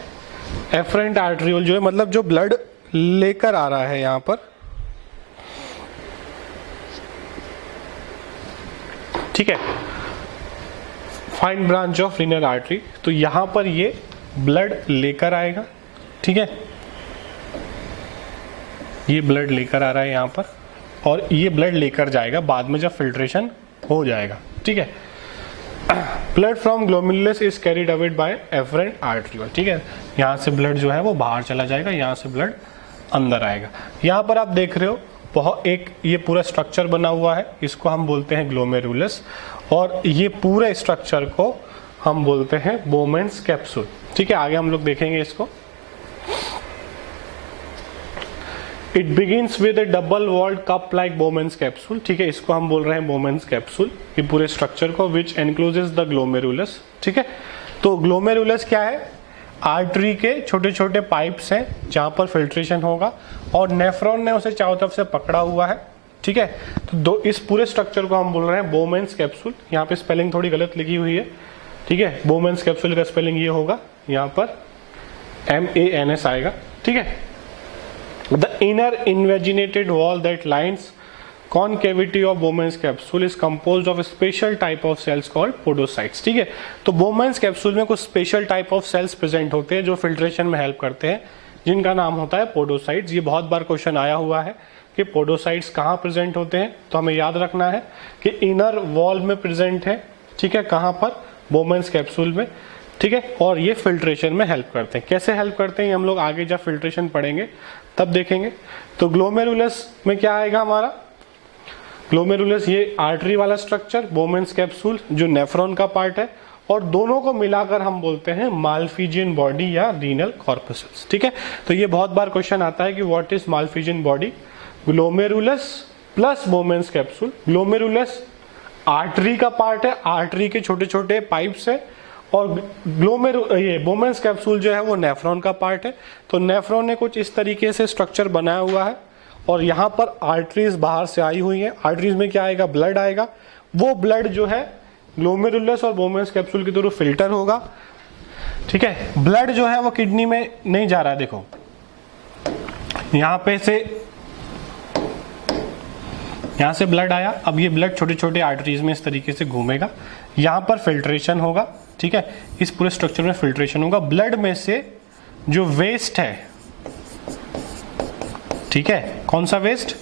एफरेंट आर्ट्रियोल जो है मतलब जो ब्लड लेकर आ रहा है यहां पर, ठीक है, fine branch of renal artery. तो यहां पर ये ब्लड लेकर आएगा, ठीक है, ये ब्लड लेकर आ रहा है यहां पर, और ये ब्लड लेकर जाएगा बाद में जब फिल्ट्रेशन हो जाएगा, ठीक है। Blood from glomerulus is carried away by efferent arteriole, ठीक है। यहाँ से ब्लड जो है वो बाहर चला जाएगा, यहाँ से ब्लड अंदर आएगा। यहाँ पर आप देख रहे हो बहुत एक ये पूरा स्ट्रक्चर बना हुआ है, इसको हम बोलते हैं ग्लोमेरुलस, और ये पूरे स्ट्रक्चर को हम बोलते हैं बोमेन्स कैप्सूल, ठीक है। आगे हम लोग देखेंगे इसको। It begins with a double walled cup like Bowman's capsule, ठीक है, इसको हम बोल रहे हैं बोमेंस कैप्सूल, ये पूरे स्ट्रक्चर को, विच एनक्लोजेस द ग्लोमेरुलस, ठीक है। तो ग्लोमेरुलस क्या है, आर्टरी के छोटे छोटे पाइप्स हैं जहां पर फिल्ट्रेशन होगा और नेफ्रॉन ने उसे चारों तरफ से पकड़ा हुआ है, ठीक है। तो इस पूरे स्ट्रक्चर को हम बोल रहे हैं बोमेंस कैप्सूल। यहाँ पे स्पेलिंग थोड़ी गलत लिखी हुई है, ठीक है, बोमेंस कैप्सूल का स्पेलिंग ये होगा, यहाँ पर MANS आएगा, ठीक है। The inner invaginated wall that lines concavity of Bowman's capsule is composed of special type of cells called podocytes, ठीक है। तो बोमेंस कैप्सूल में कुछ special type of cells present होते हैं जो फिल्ट्रेशन में हेल्प करते हैं, जिनका नाम होता है पोडोसाइट्स। ये बहुत बार क्वेश्चन आया हुआ है कि पोडोसाइट्स कहाँ प्रेजेंट होते हैं, तो हमें याद रखना है कि इनर वॉल में प्रेजेंट है, ठीक है, कहाँ पर, बोमेंस कैप्सूल में, ठीक है। और ये फिल्ट्रेशन में हेल्प करते हैं। कैसे हेल्प करते हैं हम लोग आगे जब फिल्ट्रेशन पढ़ेंगे तब देखेंगे। तो ग्लोमेरुलस में क्या आएगा हमारा, ग्लोमेरुलस ये आर्टरी वाला स्ट्रक्चर, बोमेंस कैप्सूल जो नेफ्रॉन का पार्ट है, और दोनों को मिलाकर हम बोलते हैं मालफिजियन बॉडी या रीनल कॉर्पसेस, ठीक है। तो ये बहुत बार क्वेश्चन आता है कि what is Malpighian body, glomerulus plus Bowman's capsule. Glomerulus artery का पार्ट है, आर्टरी के छोटे छोटे पाइप्स है, और ये बोमेंस कैप्सूल जो है वो नेफ्रॉन का पार्ट है। तो नेफ्रॉन ने कुछ इस तरीके से स्ट्रक्चर बनाया हुआ है, और यहाँ पर आर्टरीज बाहर से आई हुई है। आर्टरीज में क्या आएगा, ब्लड आएगा, वो ब्लड जो है ग्लोमेरुलस और बोमेंस कैप्सूल के थ्रू फिल्टर होगा, ठीक है। ब्लड जो है वो किडनी में नहीं जा रहा है, देखो यहाँ से ब्लड आया, अब ये ब्लड छोटे छोटे आर्टरीज में इस तरीके से घूमेगा, यहाँ पर फिल्ट्रेशन होगा, ठीक है, इस पूरे स्ट्रक्चर में फिल्ट्रेशन होगा। ब्लड में से जो वेस्ट है, ठीक है, कौन सा वेस्ट,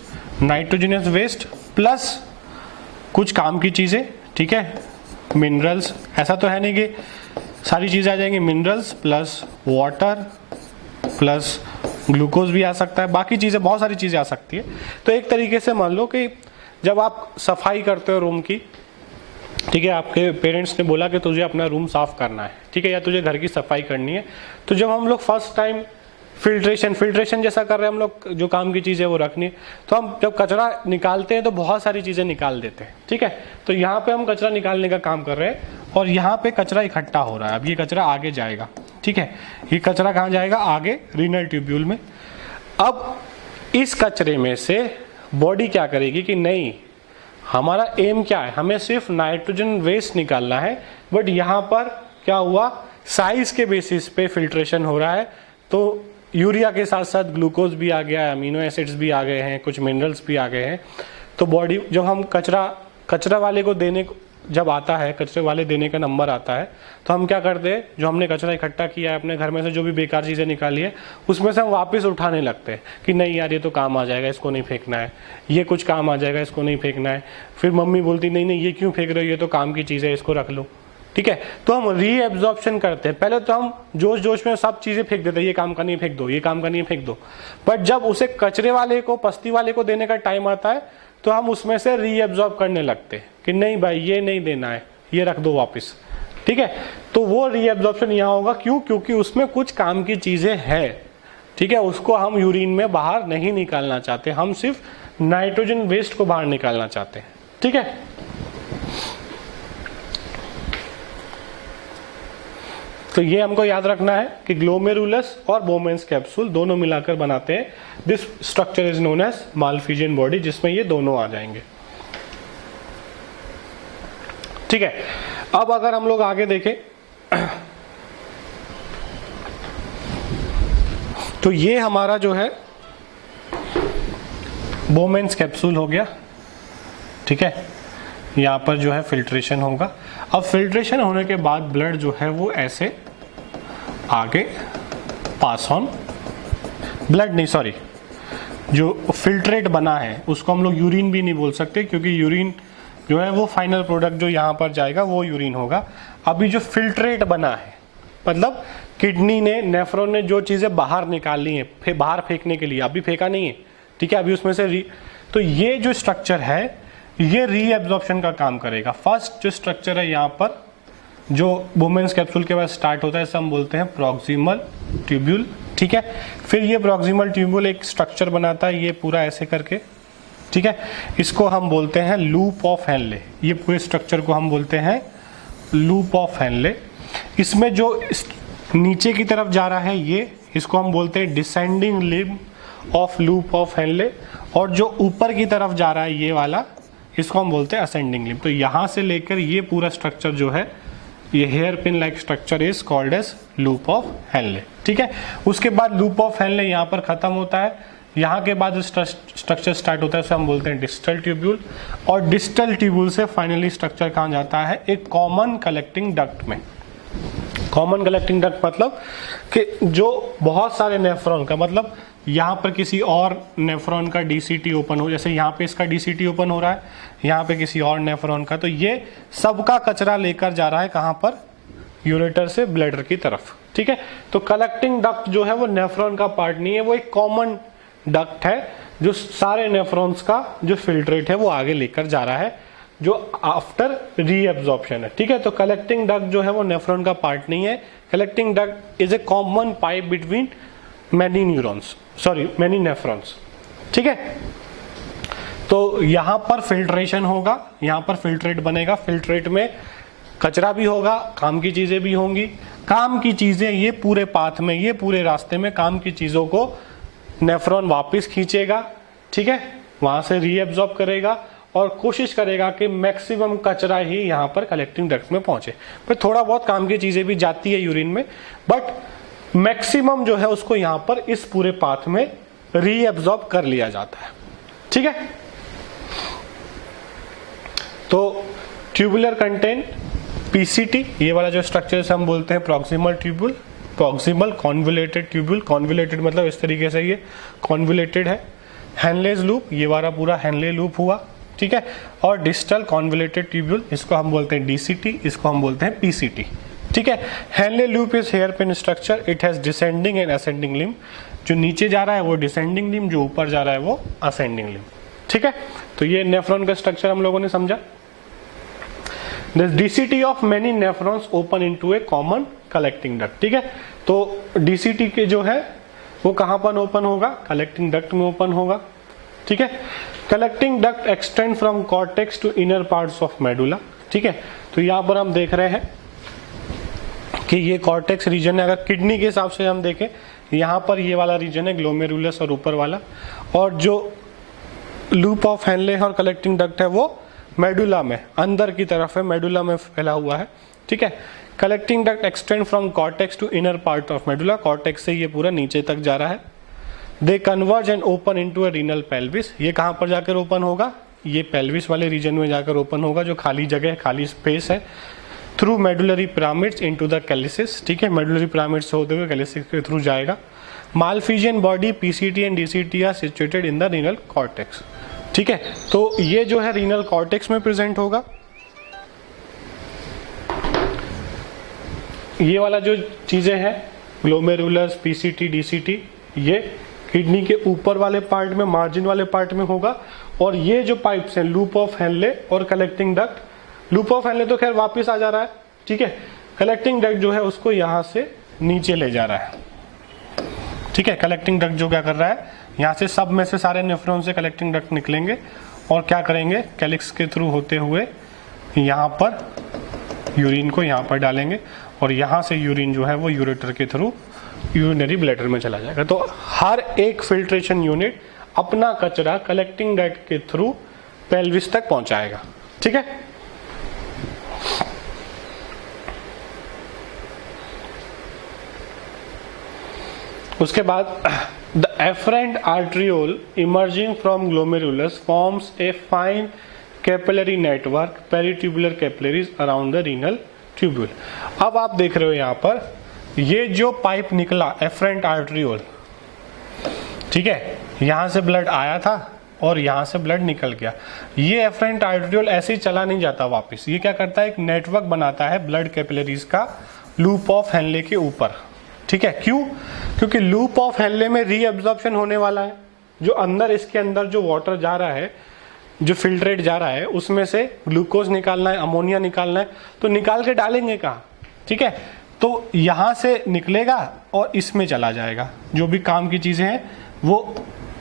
नाइट्रोजनस वेस्ट प्लस कुछ काम की चीजें, ठीक है, मिनरल्स, ऐसा तो है नहीं कि सारी चीजें आ जाएंगी, minerals plus water plus glucose भी आ सकता है, बाकी चीजें, बहुत सारी चीजें आ सकती है। तो एक तरीके से मान लो कि जब आप सफाई करते हो रूम की, ठीक है, आपके पेरेंट्स ने बोला कि तुझे अपना रूम साफ करना है, ठीक है, या तुझे घर की सफाई करनी है, तो जब हम लोग फर्स्ट टाइम फिल्ट्रेशन जैसा कर रहे हैं हम लोग, जो काम की चीजें वो रखनी, तो हम जब कचरा निकालते हैं तो बहुत सारी चीजें निकाल देते हैं, ठीक है। तो यहाँ पे हम कचरा निकालने का काम कर रहे हैं, और यहाँ पे कचरा इकट्ठा हो रहा है, अब ये कचरा आगे जाएगा, ठीक है, ये कचरा कहाँ जाएगा, आगे रीनल ट्यूब्यूल में। अब इस कचरे में से बॉडी क्या करेगी कि नहीं, हमारा एम क्या है, हमें सिर्फ नाइट्रोजन वेस्ट निकालना है, बट यहाँ पर क्या हुआ, साइज के बेसिस पे फिल्ट्रेशन हो रहा है, तो यूरिया के साथ साथ ग्लूकोज भी आ गया, अमीनो एसिड्स भी आ गए हैं, कुछ मिनरल्स भी आ गए हैं। तो बॉडी, जब हम कचरा वाले को देने, जब आता है कचरे वाले देने का नंबर आता है, तो हम क्या करते हैं, जो हमने कचरा इकट्ठा किया है अपने घर में से, जो भी बेकार चीज़ें निकाली है, उसमें से हम वापस उठाने लगते हैं कि नहीं यार ये तो काम आ जाएगा, इसको नहीं फेंकना है, ये कुछ काम आ जाएगा, इसको नहीं फेंकना है। फिर मम्मी बोलती नहीं नहीं ये क्यों फेंक रहे हो, ये तो काम की चीज़ है, इसको रख लो, ठीक है। तो हम रीएब्जॉर्प्शन करते हैं, पहले तो हम जोश जोश में सब चीजें फेंक देते हैं, ये काम का नहीं फेंक दो, ये काम का नहीं फेंक दो, बट जब उसे कचरे वाले को, पस्ती वाले को देने का टाइम आता है, तो हम उसमें से रीएब्जॉर्ब करने लगते हैं कि नहीं भाई ये नहीं देना है, ये रख दो वापस, ठीक है। तो वो रीएब्जॉर्प्शन यहाँ होगा, क्यों, क्योंकि उसमें कुछ काम की चीजें हैं, ठीक है, उसको हम यूरिन में बाहर नहीं निकालना चाहते, हम सिर्फ नाइट्रोजन वेस्ट को बाहर निकालना चाहते हैं, ठीक है। तो ये हमको याद रखना है कि ग्लोमेरुलस और बोमेंस कैप्सूल दोनों मिलाकर बनाते हैं, this structure is known as Malpighian body, जिसमें ये दोनों आ जाएंगे, ठीक है। अब अगर हम लोग आगे देखें तो ये हमारा जो है बोमेंस कैप्सूल हो गया, ठीक है, यहां पर जो है फिल्ट्रेशन होगा। अब फिल्ट्रेशन होने के बाद ब्लड जो है वो ऐसे आगे पास ऑन, ब्लड नहीं सॉरी, जो फिल्ट्रेट बना है उसको हम लोग यूरिन भी नहीं बोल सकते, क्योंकि यूरिन जो है वो फाइनल प्रोडक्ट जो यहाँ पर जाएगा वो यूरिन होगा। अभी जो फिल्ट्रेट बना है, मतलब किडनी ने, नेफ्रॉन ने जो चीजें बाहर निकालनी है, फिर बाहर फेंकने के लिए, अभी फेंका नहीं है, ठीक है, अभी उसमें से तो ये जो स्ट्रक्चर है ये रीएब्जॉर्प्शन का काम करेगा। फर्स्ट जो स्ट्रक्चर है यहाँ पर, जो बोमेंस कैप्सूल के बाद स्टार्ट होता है, इसे हम बोलते हैं प्रॉक्सिमल ट्यूब्यूल, ठीक है। फिर ये प्रॉक्सिमल ट्यूब्यूल एक स्ट्रक्चर बनाता है, ये पूरा ऐसे करके, ठीक है। इसको हम बोलते हैं लूप ऑफ हेनले। ये पूरे स्ट्रक्चर को हम बोलते हैं लूप ऑफ हेनले। इसमें जो नीचे की तरफ जा रहा है ये, इसको हम बोलते हैं descending limb of loop of Henley, और जो ऊपर की तरफ जा रहा है ये वाला, इसको हम बोलते हैं असेंडिंग लिम्ब। तो यहां से लेकर ये पूरा स्ट्रक्चर जो है, ये hairpin like structure is called as loop of Henle, ठीक है। उसके बाद लूप ऑफ हेनले यहाँ पर खत्म होता है, यहाँ के बाद स्ट्रक्चर स्टार्ट होता है, उसे हम बोलते हैं डिस्टल ट्यूब्यूल। और डिस्टल ट्यूब्यूल से फाइनली स्ट्रक्चर कहाँ जाता है, एक कॉमन कलेक्टिंग डक्ट में। कॉमन कलेक्टिंग डक्ट मतलब कि जो बहुत सारे नेफ्रॉन का, मतलब यहाँ पर किसी और नेफ्रॉन का डीसीटी ओपन हो, जैसे यहाँ पे इसका डीसीटी ओपन हो रहा है, यहाँ पे किसी और नेफ्रॉन का, तो ये सबका कचरा लेकर जा रहा है कहाँ पर, यूरेटर से ब्लैडर की तरफ, ठीक है। तो कलेक्टिंग डक्ट जो है वो नेफ्रॉन का पार्ट नहीं है, वो एक कॉमन डक्ट है जो सारे नेफ्रॉन्स का जो फिल्ट्रेट है वो आगे लेकर जा रहा है, जो आफ्टर रीएब्जॉर्प्शन है, ठीक है। तो कलेक्टिंग डक्ट जो है वो नेफ्रॉन का पार्ट नहीं है। Collecting duct is a common pipe between many neurons, sorry many nephrons, ठीक है। तो यहां पर फिल्ट्रेशन होगा, यहां पर फिल्ट्रेट बनेगा, फिल्ट्रेट में कचरा भी होगा, काम की चीजें भी होंगी। काम की चीजें ये पूरे पाथ में, ये पूरे रास्ते में काम की चीजों को नेफ्रॉन वापस खींचेगा, ठीक है, वहां से रीएब्जॉर्ब करेगा और कोशिश करेगा कि मैक्सिमम कचरा ही यहाँ पर कलेक्टिंग डक्ट में पहुंचे। पर थोड़ा बहुत काम की चीजें भी जाती है यूरिन में, बट मैक्सिमम जो है उसको यहाँ पर इस पूरे पाथ में रीएब्जॉर्ब कर लिया जाता है, ठीक है। तो ट्यूबुलर कंटेंट पीसीटी, ये वाला जो स्ट्रक्चर से हम बोलते हैं proximal tubule, proximal convoluted tubule. Convoluted मतलब इस तरीके से ये कॉन्वुलेटेड है। हेनलेस लूप, ये वाला पूरा हेनले लूप हुआ, ठीक है। और डिस्टल कॉन्वुलेटेड ट्यूब्यूल, इसको हम बोलते हैं डीसीटी, इसको हम बोलते हैं पीसीटी, ठीक है। Henle loop is here pin structure, it has descending and ascending limb. जो नीचे जा रहा है वो डिसेंडिंग लिम्ब, जो ऊपर जा रहा है वो असेंडिंग लिम्ब, ठीक है। तो ये नेफ्रॉन का स्ट्रक्चर हम लोगों ने समझा। The DCT of many nephrons open into a common collecting duct, ठीक है। तो DCT के जो है वो कहां पर ओपन होगा, कलेक्टिंग डक्ट में ओपन होगा, ठीक है। Collecting duct extend from cortex to inner parts of medulla, ठीक है। तो यहां पर हम देख रहे हैं कि ये कॉर्टेक्स रीजन है। अगर किडनी के हिसाब से हम देखें, यहां पर ये वाला रीजन है ग्लोमेरुलस और ऊपर वाला, और जो लूप ऑफ हेनले और कलेक्टिंग डक्ट है वो मेडुला में अंदर की तरफ है, मेडुला में फैला हुआ है, ठीक है। Collecting duct extend from cortex to inner part of medulla, cortex से ये पूरा नीचे तक जा रहा है। They converge and open into a renal pelvis, ये कहां पर जाकर ओपन होगा, ये पेल्विस वाले रीजन में जाकर ओपन होगा, जो खाली जगह है, खाली स्पेस है। Through medullary pyramids into the calyces, ठीक है, मेडुलरी पिरामिड्स से होते हुए कैलिसिस के थ्रू जाएगा। Malpighian body PCT and DCT are situated in the renal cortex, ठीक है। तो ये जो है रीनल कॉर्टेक्स में प्रेजेंट होगा। ये वाला जो चीजें हैं ग्लोमेरुलस, पीसीटी, डीसीटी, ये किडनी के ऊपर वाले पार्ट में, मार्जिन वाले पार्ट में होगा। और ये जो पाइप्स हैं लूप ऑफ हेनले और collecting duct, loop of Henley तो खैर वापस आ जा रहा है, ठीक है। कलेक्टिंग डक्ट जो है उसको यहां से नीचे ले जा रहा है, ठीक है। कलेक्टिंग डक्ट जो क्या कर रहा है, यहाँ से सब में से सारे नेफ्रॉन से कलेक्टिंग डक्ट निकलेंगे और क्या करेंगे, कैलिक्स के थ्रू होते हुए यहाँ पर यूरिन को यहाँ पर डालेंगे, और यहाँ से यूरिन जो है वो यूरेटर के थ्रू यूरिनरी ब्लैडर में चला जाएगा। तो हर एक फिल्ट्रेशन यूनिट अपना कचरा कलेक्टिंग डक्ट के थ्रू पेल्विस तक पहुंचाएगा, ठीक है। उसके बाद the afferent arteriole emerging from glomerulus forms a fine capillary network, peritubular capillaries around the renal tubule। अब आप देख रहे हो यहाँ पर ये जो पाइप निकला एफरेंट आर्ट्रियोल, ठीक है, यहाँ से ब्लड आया था और यहाँ से ब्लड निकल गया। ये एफरेंट आर्ट्रियोल ऐसे ही चला नहीं जाता वापस, ये क्या करता है, एक नेटवर्क बनाता है ब्लड कैपिलरीज का लूप ऑफ हेनले के ऊपर, ठीक है। क्यों, क्योंकि लूप ऑफ हेनले में रीअब्जॉर्प्शन होने वाला है। जो अंदर, इसके अंदर जो वाटर जा रहा है, जो फिल्ट्रेट जा रहा है, उसमें से ग्लूकोज निकालना है, अमोनिया निकालना है, तो निकाल के डालेंगे कहाँ, ठीक है। तो यहाँ से निकलेगा और इसमें चला जाएगा, जो भी काम की चीज़ें हैं वो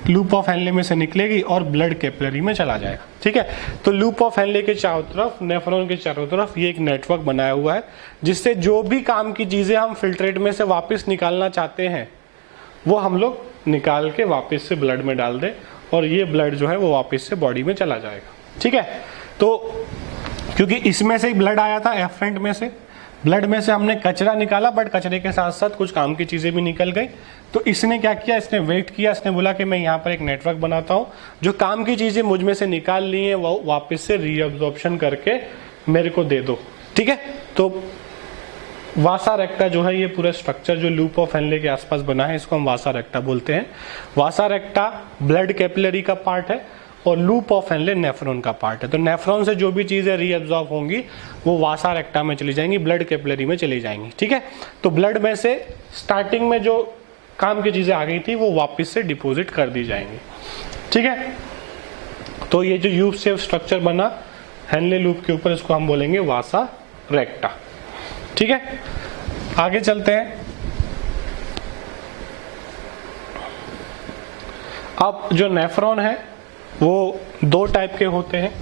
लूप ऑफ हेनले में से निकलेगी और ब्लड कैपिलरी में चला जाएगा। ठीक है, तो लूप ऑफ हेनले के चारों तरफ, नेफ्रॉन के चारों तरफ ये एक नेटवर्क बनाया हुआ है, जिससे जो भी काम की चीज़ें हम फिल्ट्रेट में से वापस निकालना चाहते हैं वो हम लोग निकाल के वापस से ब्लड में डाल दें और ये ब्लड जो है वो वापस से बॉडी में चला जाएगा। ठीक है, तो क्योंकि इसमें से ही ब्लड आया था, एफरेंट में से, ब्लड में से हमने कचरा निकाला, बट कचरे के साथ साथ कुछ काम की चीज़ें भी निकल गई। तो इसने क्या किया, इसने वेट किया, इसने बोला कि मैं यहाँ पर एक नेटवर्क बनाता हूँ, जो काम की चीज़ें मुझ में से निकाल ली हैं वो वापस से रीअब्जॉर्प्शन करके मेरे को दे दो। ठीक है, तो वासा रेक्टा जो है, ये पूरा स्ट्रक्चर जो लूप ऑफ हेनले के आसपास बना है, इसको हम वासा रेक्टा बोलते हैं। वासा रेक्टा ब्लड कैपिलरी का पार्ट है और लूप ऑफ हेनले नेफ्रॉन का पार्ट है। तो नेफ्रॉन से जो भी चीज़ें रीअब्जॉर्ब होंगी वो वासा रेक्टा में चली जाएंगी, ब्लड कैपिलरी में चली जाएंगी। ठीक है, तो ब्लड में से स्टार्टिंग में जो काम की चीज़ें आ गई थी वो वापस से डिपॉजिट कर दी जाएंगी। ठीक है, तो ये जो यू शेप स्ट्रक्चर बना हेनले लूप के ऊपर, इसको हम बोलेंगे वासा रेक्टा। ठीक है, आगे चलते हैं। अब जो नेफ्रॉन है वो दो टाइप के होते हैं,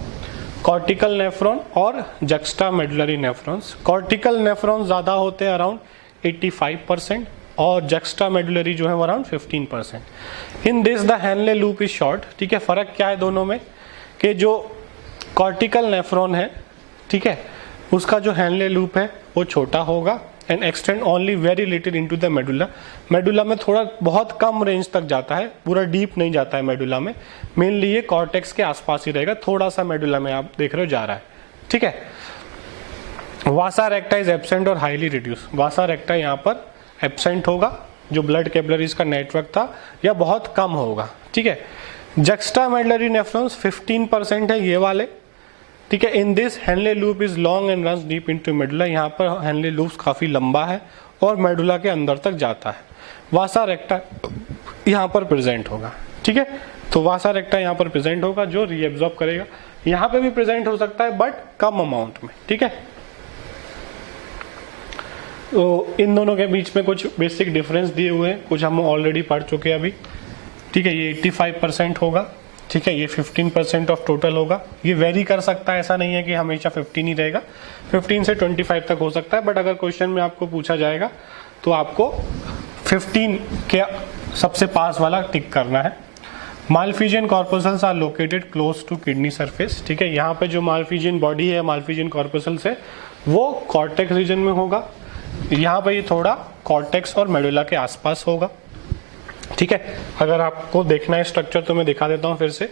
कॉर्टिकल नेफ्रॉन और juxta medullary nephrons. Cortical nephron ज़्यादा होते हैं, अराउंड 85%, और जक्स्टा मेडुलरी जो है वो around 15%। In this the Henle loop is short. ठीक है, फ़र्क क्या है दोनों में, कि जो कॉर्टिकल नेफ्रॉन है, ठीक है, उसका जो हेनले लूप है वो छोटा होगा and extend only very little into the medulla. Medulla में थोड़ा बहुत कम रेंज तक जाता है, पूरा डीप नहीं जाता है मेडुला में, मेनली ये कॉर्टेक्स के आसपास ही रहेगा, थोड़ा सा मेडुला में आप देख रहे हो जा रहा है। ठीक है, वासा रेक्टा इज एब्सेंट और हाईली रिड्यूस। वासा रेक्टा यहाँ पर एब्सेंट होगा, जो ब्लड कैपिलरीज का नेटवर्क था, या बहुत कम होगा। ठीक है, जक्स्टा मेडुलरी नेफ्रॉन्स 15% है ये वाले। ठीक है, in this Henle loop is long and runs deep into medulla. यहाँ पर हेनले लूप काफी लंबा है और मेडुला के अंदर तक जाता है। वासा रेक्टा यहाँ पर प्रेजेंट होगा। ठीक है, तो वासा रेक्टा यहाँ पर प्रेजेंट होगा जो रीएब्जॉर्ब करेगा। यहाँ पे भी प्रेजेंट हो सकता है बट कम अमाउंट में। ठीक है, तो इन दोनों के बीच में कुछ बेसिक डिफरेंस दिए हुए हैं, कुछ हम ऑलरेडी पढ़ चुके हैं अभी। ठीक है, ये 85% होगा। ठीक है, ये 15% ऑफ टोटल होगा। ये वेरी कर सकता है, ऐसा नहीं है कि हमेशा 15 ही रहेगा, 15 से 25 तक हो सकता है, बट अगर क्वेश्चन में आपको पूछा जाएगा तो आपको 15 के सबसे पास वाला टिक करना है। Malpighian corpuscles are located close to kidney surface. ठीक है, यहाँ पे जो मालफिजियन बॉडी है, मालफिजियन कॉर्पसल्स है, वो कॉर्टेक्स रीजन में होगा। यहाँ पे ये थोड़ा कॉर्टेक्स और मेडुला के आसपास होगा। ठीक है, अगर आपको देखना है स्ट्रक्चर तो मैं दिखा देता हूँ फिर से।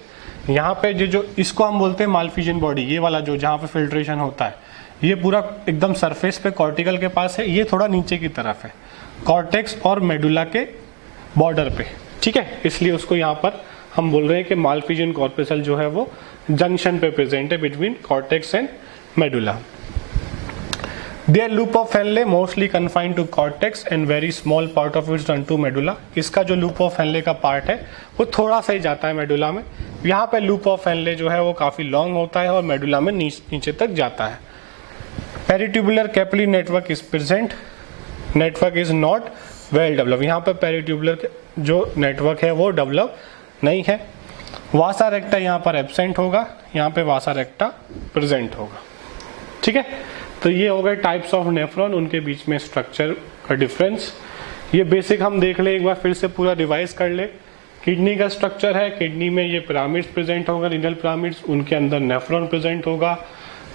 यहाँ पे जो इसको हम बोलते हैं मालफिजियन बॉडी, ये वाला जो जहाँ पे फिल्ट्रेशन होता है, ये पूरा एकदम सरफेस पे कॉर्टिकल के पास है। ये थोड़ा नीचे की तरफ है, कॉर्टेक्स और मेडुला के बॉर्डर पे। ठीक है, इसलिए उसको यहाँ पर हम बोल रहे हैं कि मालफिजियन कॉर्पसल जो है वो जंक्शन पे प्रेजेंट है between cortex and medulla. Their loop of Henle mostly confined to cortex and very small part of it run to medulla। इसका जो loop of Henle का part है वो थोड़ा सा ही जाता है मेडुला में। यहाँ पे loop of Henle जो है वो काफी लॉन्ग होता है और मेडुला में नीचे तक जाता है। Peritubular capillary network is present, network is not well developed। यहाँ पे peritubular जो नेटवर्क है वो डेवलप नहीं है। वासा रेक्टा यहाँ पर एब्सेंट होगा, यहाँ पे वासा रेक्टा प्रेजेंट होगा। ठीक है, तो ये हो गए टाइप्स ऑफ नेफ्रॉन, उनके बीच में स्ट्रक्चर का डिफरेंस। ये बेसिक हम देख ले, एक बार फिर से पूरा रिवाइज कर ले। किडनी का स्ट्रक्चर है, किडनी में ये पिरामिड्स प्रेजेंट होगा, रीनल पिरामिड्स, उनके अंदर नेफ्रॉन प्रेजेंट होगा।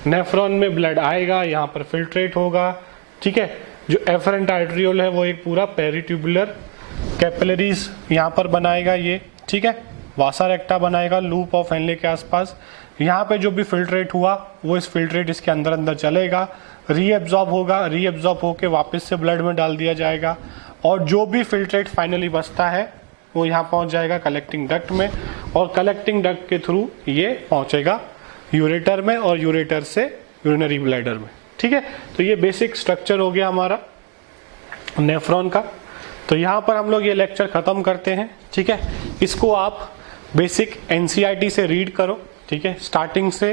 नेफ्रॉन में ब्लड आएगा, यहाँ पर फिल्ट्रेट होगा। ठीक है, जो एफरेंट आर्टरियोल है वो एक पूरा पेरिट्यूबुलर कैपिलरीज यहाँ पर बनाएगा ये। ठीक है, वासा रेक्टा बनाएगा लूप ऑफ हेनले के आसपास। यहाँ पे जो भी फिल्ट्रेट हुआ वो इस फिल्ट्रेट इसके अंदर अंदर चलेगा, रीएब्जॉर्ब होगा, रीएब्जॉर्ब होके वापस से ब्लड में डाल दिया जाएगा, और जो भी फिल्ट्रेट फाइनली बचता है वो यहाँ पहुँच जाएगा कलेक्टिंग डक्ट में, और कलेक्टिंग डक्ट के थ्रू ये पहुँचेगा यूरेटर में, और यूरेटर से यूरिनरी ब्लैडर में। ठीक है, तो ये बेसिक स्ट्रक्चर हो गया हमारा नेफ्रॉन का। तो यहाँ पर हम लोग ये लेक्चर खत्म करते हैं। ठीक है, इसको आप बेसिक एनसीईआरटी से रीड करो। ठीक है, स्टार्टिंग से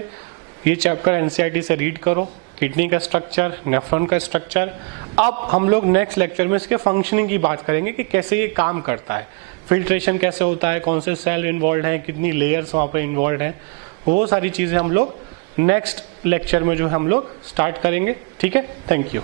ये चैप्टर एनसीईआरटी से रीड करो। किडनी का स्ट्रक्चर, नेफ्रॉन का स्ट्रक्चर। अब हम लोग नेक्स्ट लेक्चर में इसके फंक्शनिंग की बात करेंगे कि कैसे ये काम करता है, फिल्ट्रेशन कैसे होता है, कौन से सेल इन्वॉल्व हैं, कितनी लेयर्स वहाँ पर इन्वॉल्व हैं, वो सारी चीज़ें हम लोग नेक्स्ट लेक्चर में जो हम लोग स्टार्ट करेंगे। ठीक है, थैंक यू।